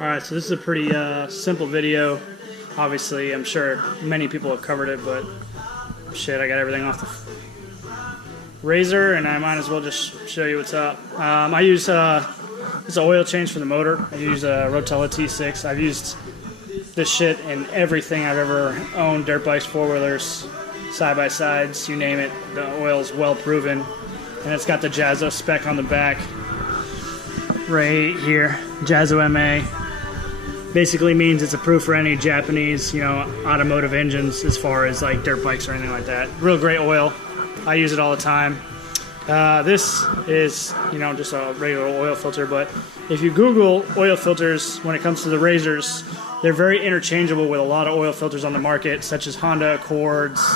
Alright, so this is a pretty simple video. Obviously, I'm sure many people have covered it, but shit, I got everything off the RZR, and I might as well just show you what's up. I use this oil change for the motor. I use a Rotella T6. I've used this shit in everything I've ever owned: dirt bikes, four-wheelers, side-by-sides, you name it. The oil's well proven, and it's got the Jazzo spec on the back right here. Jazzo MA basically means it's approved for any Japanese, automotive engines, as far as like dirt bikes or anything like that. Real great oil. I use it all the time. This is, just a regular oil filter, but if you Google oil filters when it comes to the RZRs, they're very interchangeable with a lot of oil filters on the market, such as Honda Accords,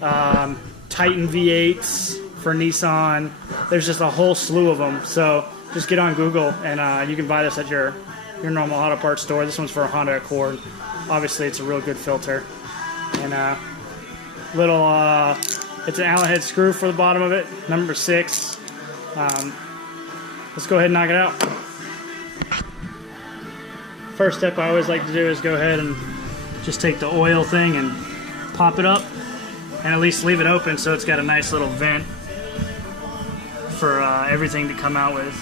Titan V8s for Nissan. There's just a whole slew of them. So just get on Google and you can buy this at your normal auto parts store. This one's for a Honda Accord. Obviously, it's a real good filter. And it's an Allen head screw for the bottom of it, number 6. Let's go ahead and knock it out. First step I always like to do is go ahead and just take the oil thing and pop it up, and at least leave it open so it's got a nice little vent for everything to come out with.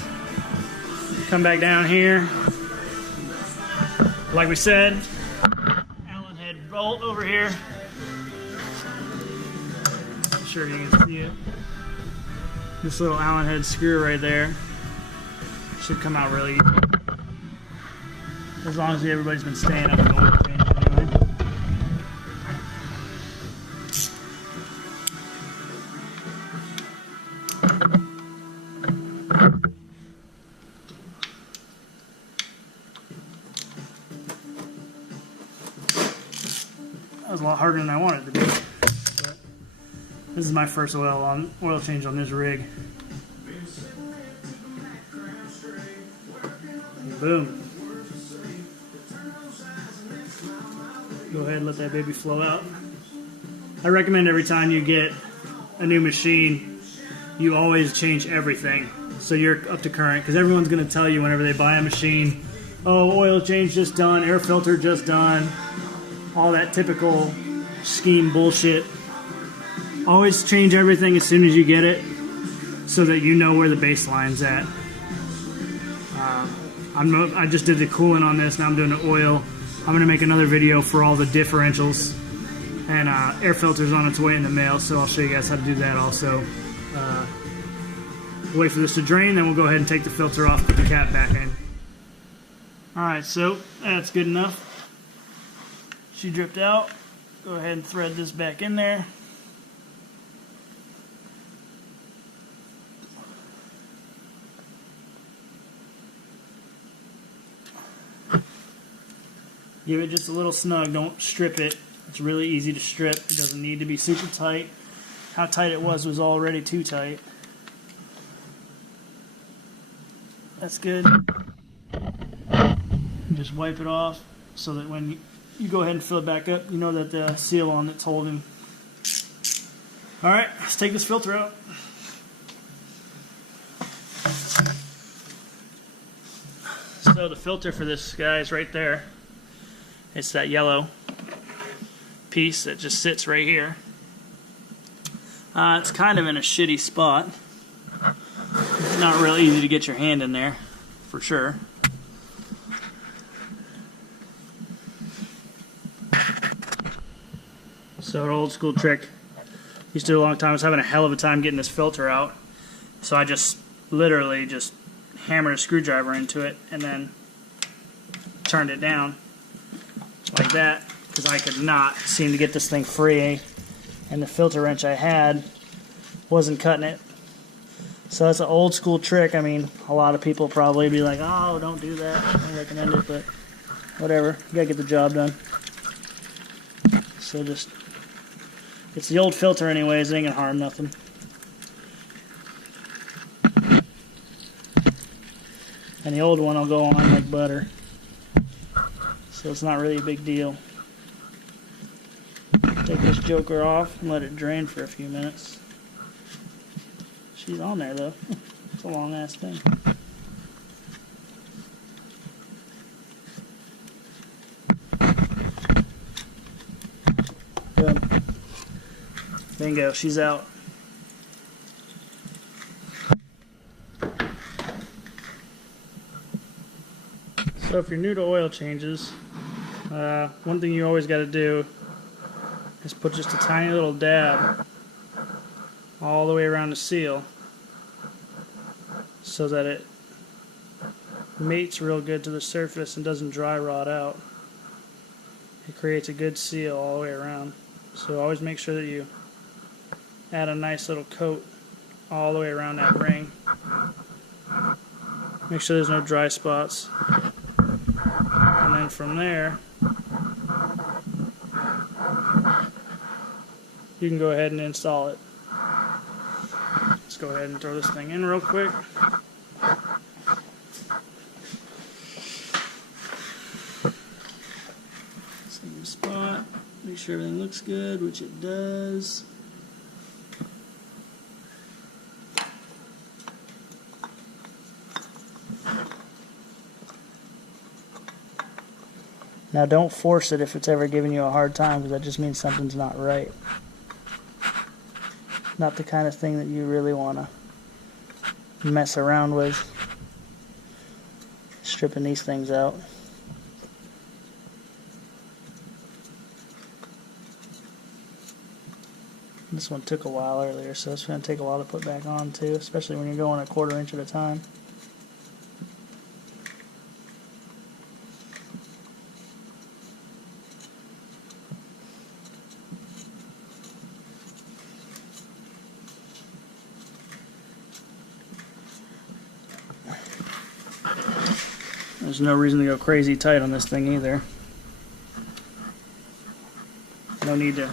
Come back down here. Like we said, Allen head bolt over here. I'm sure you can see it. This little Allen head screw right there should come out really easy. As long as everybody's been staying up the oil change anyway. That was a lot harder than I wanted it to be. But this is my first oil change on this rig. And boom. Go ahead and let that baby flow out. I recommend every time you get a new machine, you always change everything so you're up to current, because everyone's going to tell you whenever they buy a machine, oh, oil change just done, air filter just done, all that typical scheme bullshit. Always change everything as soon as you get it so that you know where the baseline's at. I just did the coolant on this, now I'm doing the oil. I'm going to make another video for all the differentials, and air filter's on its way in the mail, so I'll show you guys how to do that also. Wait for this to drain, then we'll go ahead and take the filter off, put the cap back in. Alright, so that's good enough. She dripped out. Go ahead and thread this back in there. Give it just a little snug, don't strip it. It's really easy to strip. It doesn't need to be super tight. How tight it was already too tight. That's good. Just wipe it off so that when you go ahead and fill it back up, you know that the seal on it's holding. Alright, let's take this filter out. So the filter for this guy is right there. It's that yellow piece that just sits right here. It's kind of in a shitty spot. It's not real easy to get your hand in there, for sure. So an old school trick used to do a long time. I was having a hell of a time getting this filter out. So I just literally just hammered a screwdriver into it and then turned it down like that, because I could not seem to get this thing free, and the filter wrench I had wasn't cutting it. So that's an old school trick. I mean, a lot of people probably be like, oh, don't do that, I don't recommend it, but whatever, you gotta get the job done. So just, it's the old filter anyways, it ain't gonna harm nothing. And the old one will go on like butter. So it's not really a big deal. Take this joker off and let it drain for a few minutes. She's on there though. It's a long ass thing. Bingo, she's out. So if you're new to oil changes, one thing you always got to do is put just a tiny little dab all the way around the seal so that it mates real good to the surface and doesn't dry rot out. It creates a good seal all the way around. So always make sure that you add a nice little coat all the way around that ring. Make sure there's no dry spots. And then from there, you can go ahead and install it. Let's go ahead and throw this thing in real quick. Same spot. Make sure everything looks good, which it does. Now don't force it if it's ever giving you a hard time, because that just means something's not right. Not the kind of thing that you really want to mess around with. Stripping these things out. This one took a while earlier, so it's going to take a while to put back on too, especially when you're going 1/4 inch at a time. There's no reason to go crazy tight on this thing either. No need to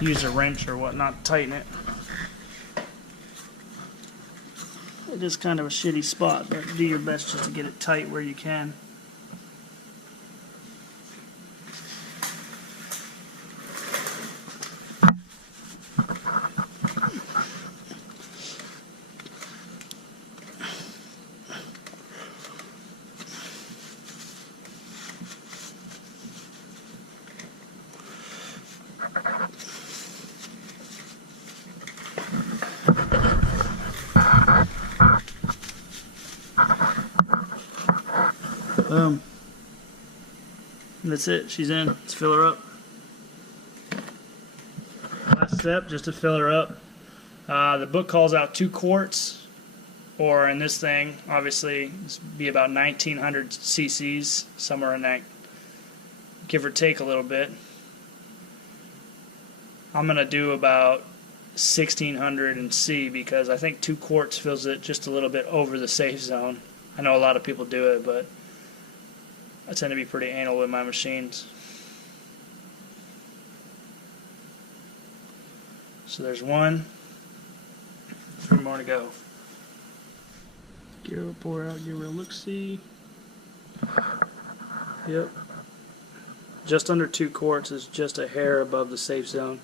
use a wrench or whatnot to tighten it. It is kind of a shitty spot, but do your best just to get it tight where you can. Boom. That's it. She's in. Let's fill her up. Last step, just to fill her up. The book calls out 2 quarts, or in this thing, obviously, this would be about 1900 cc's, somewhere in that, give or take a little bit. I'm going to do about 1600 in C because I think 2 quarts fills it just a little bit over the safe zone. I know a lot of people do it, but I tend to be pretty anal with my machines. So there's 1, 3 more to go. Get her, pour out, give her a look-see. Yep. Just under 2 quarts is just a hair above the safe zone.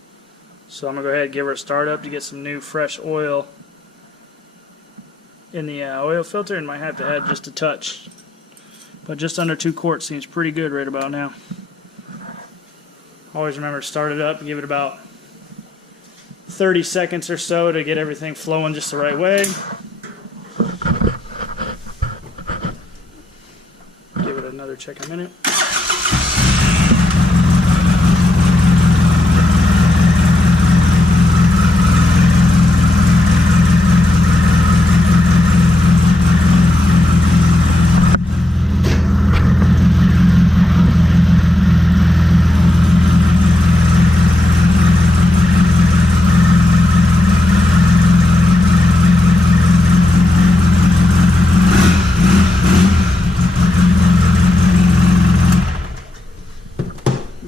So I'm going to go ahead and give her a start up to get some new fresh oil in the oil filter, and might have to add just a touch. But just under 2 quarts seems pretty good right about now. Always remember to start it up and give it about 30 seconds or so to get everything flowing just the right way. Give it another check a minute.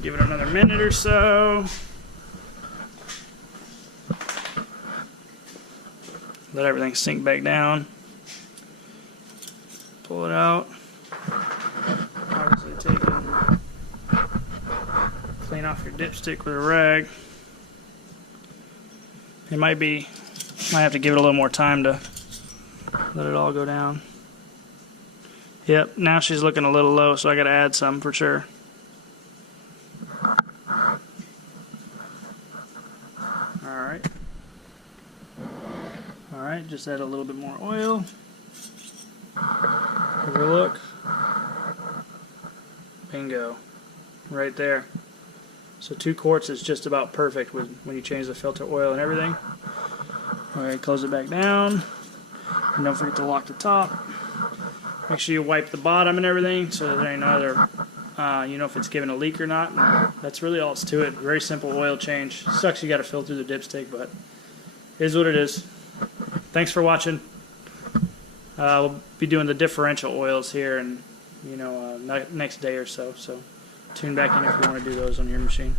Give it another minute or so. Let everything sink back down. Pull it out. Obviously clean off your dipstick with a rag. It might have to give it a little more time to let it all go down. Yep, now she's looking a little low, so I gotta add some for sure. Alright. Alright, just add a little bit more oil. Have a look. Bingo. Right there. So 2 quarts is just about perfect when you change the filter oil and everything. Alright, close it back down. And don't forget to lock the top. Make sure you wipe the bottom and everything so there ain't no other, you know, if it's giving a leak or not. And that's really all it's to it. Very simple oil change. Sucks you got to fill through the dipstick, but it is what it is. Thanks for watching. We'll be doing the differential oils here and, you know, next day or so. So tune back in if you want to do those on your machine.